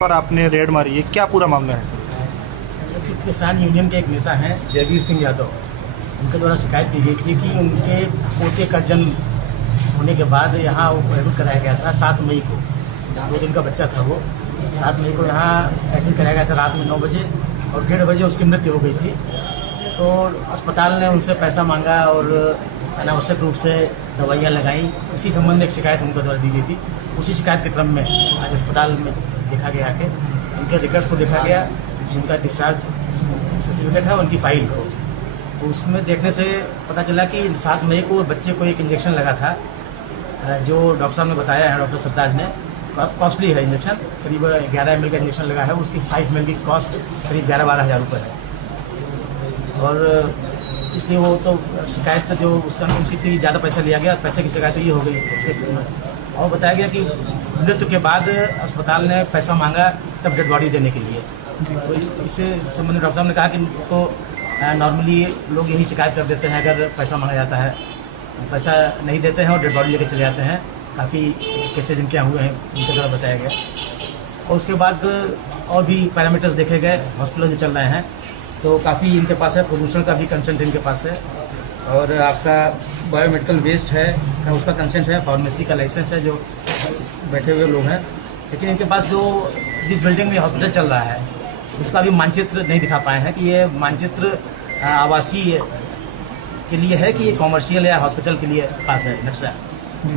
और आपने रेड मारी है, क्या पूरा मामला है? किसान यूनियन के एक नेता हैं जयवीर सिंह यादव, उनके द्वारा शिकायत की गई थी कि उनके पोते का जन्म होने के बाद यहाँ एडमिट कराया गया था 7 मई को। 2 दिन का बच्चा था वो। 7 मई को यहाँ एडमिट कराया गया था रात में 9 बजे और 1:30 बजे उसकी मृत्यु हो गई थी। तो अस्पताल ने उनसे पैसा मांगा और अनावश्यक रूप से दवाइयाँ लगाई। उसी संबंध में एक शिकायत उनके द्वारा दी गई थी। उसी शिकायत के क्रम में आज अस्पताल में देखा गया कि उनके रिकॉर्ड्स को देखा गया, उनका डिस्चार्ज सर्टिफिकेट है उनकी फाइल को। तो उसमें देखने से पता चला कि 7 मई को बच्चे को एक इंजेक्शन लगा था, जो डॉक्टर साहब ने बताया है, डॉक्टर सरताज ने। कॉस्टली है इंजेक्शन, करीब 11 ml का इंजेक्शन लगा है। उसकी 5 ml की कॉस्ट करीब 11-12 हज़ार रुपये है। और इसलिए वो तो शिकायत जो उसका उनकी ज़्यादा पैसा लिया गया, पैसे की शिकायत ये हो गई इसके। और बताया गया कि मृत्यु के बाद अस्पताल ने पैसा मांगा तब डेड बॉडी देने के लिए। तो इससे संबंधित डॉक्टर साहब ने कहा कि तो नॉर्मली लोग यही शिकायत कर देते हैं अगर पैसा मांगा जाता है, पैसा नहीं देते हैं और डेड बॉडी लेकर चले जाते हैं। काफ़ी केसेज इनके यहाँ हुए हैं, उनके द्वारा बताया गया। और उसके बाद और भी पैरामीटर्स देखे गए, हॉस्पिटल जो चल रहे हैं तो काफ़ी इनके पास है, प्रदूषण का भी कंसेंट इनके पास है और आपका बायोमेडिकल वेस्ट है उसका कंसेंट है, फार्मेसी का लाइसेंस है जो बैठे हुए लोग हैं। लेकिन इनके पास जो जिस बिल्डिंग में हॉस्पिटल चल रहा है उसका भी मानचित्र नहीं दिखा पाए हैं कि ये मानचित्र आवासीय के लिए है कि ये कॉमर्शियल या हॉस्पिटल के लिए पास है नक्शा,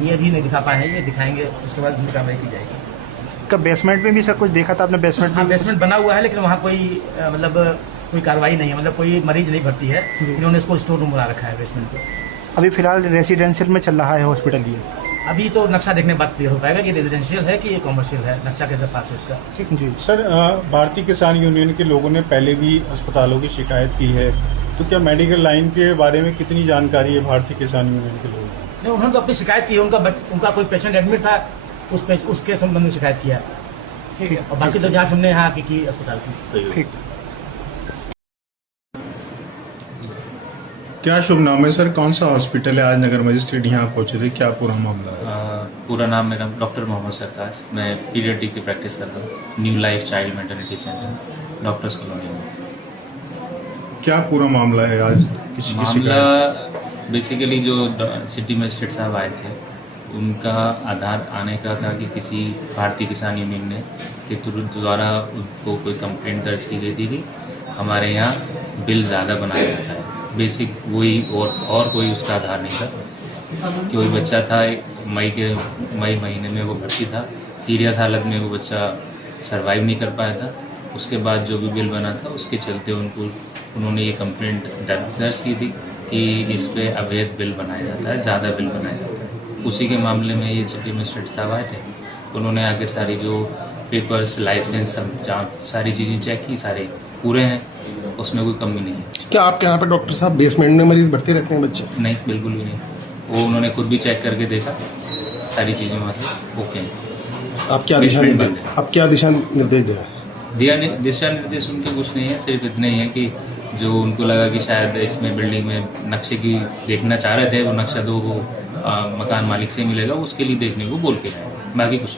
ये भी नहीं दिखा पाए हैं। ये दिखाएंगे, उसके बाद उनकी कार्रवाई की जाएगी। कब बेसमेंट में भी सब कुछ देखा था आपने? बेसमेंट हाँ, में बेसमेंट बना हुआ है लेकिन वहाँ कोई कोई कार्रवाई नहीं है, मतलब कोई मरीज नहीं भर्ती है। इन्होंने इसको स्टोर रूम बना रखा है बेसमेंट को। अभी फिलहाल रेसिडेंशियल में चल रहा है हॉस्पिटल ये? अभी तो नक्शा देखने के बाद क्लियर हो पाएगा कि रेजिडेंशियल है कि ये कॉमर्शियल है, नक्शा कैसे पास है इसका। ठीक जी सर, भारतीय किसान यूनियन के लोगों ने पहले भी अस्पतालों की शिकायत की है, तो क्या मेडिकल लाइन के बारे में कितनी जानकारी है भारतीय किसान यूनियन के लोगों को? नहीं, उन्होंने तो अपनी शिकायत की है। उनका कोई पेशेंट एडमिट था, उसके संबंध में शिकायत किया। ठीक है, और बाकी तो जांच हमने यहाँ की अस्पताल की। ठीक। क्या शुभ नाम है सर? कौन सा हॉस्पिटल है? आज नगर मजिस्ट्रेट यहाँ पहुंचे थे, क्या पूरा मामला है? पूरा नाम मेरा डॉक्टर मोहम्मद सरताज, मैं पीडियाट्रिक की प्रैक्टिस करता हूँ, new life child maternity centre doctors colony में। क्या पूरा मामला है आज? किसी की मामला शिकायत? बेसिकली जो सिटी मजिस्ट्रेट साहब आए थे उनका आधार आने का था कि किसी भारतीय किसान यूनियन ने के द्वारा उनको कोई कंप्लेंट दर्ज की गई थी कि हमारे यहाँ बिल ज़्यादा बनाया जाता है। बेसिक वही, और कोई उसका आधार नहीं था। कि वही बच्चा था, मई महीने में वो भर्ती था, सीरियस हालत में वो बच्चा सरवाइव नहीं कर पाया था। उसके बाद जो भी बिल बना था उसके चलते उन्होंने ये कंप्लेंट दर्ज की थी कि इस पे अवैध बिल बनाया जाता है, ज़्यादा बिल बनाया जाता है। उसी के मामले में ये सिटी मजिस्ट्रेट साहब आए थे, उन्होंने आके सारी जो पेपर्स, लाइसेंस, सब सारी चीज़ें चेक की, सारे पूरे हैं, उसमें कोई कमी नहीं है। क्या आपके यहाँ पे डॉक्टर साहब बेसमेंट में मरीज भर्ती रहते हैं बच्चे? नहीं, बिल्कुल भी नहीं। वो उन्होंने खुद भी चेक करके देखा, सारी चीज़ें वहाँ से ओके हैं। आप क्या दिशा निर्देश दे रहे हैं? दिशा निर्देश उनके कुछ नहीं है, सिर्फ इतने ही है कि जो उनको लगा कि शायद इसमें बिल्डिंग में नक्शे की देखना चाह रहे थे, वो नक्शा दो वो मकान मालिक से मिलेगा, उसके लिए देखने को बोल के, बाकी कुछ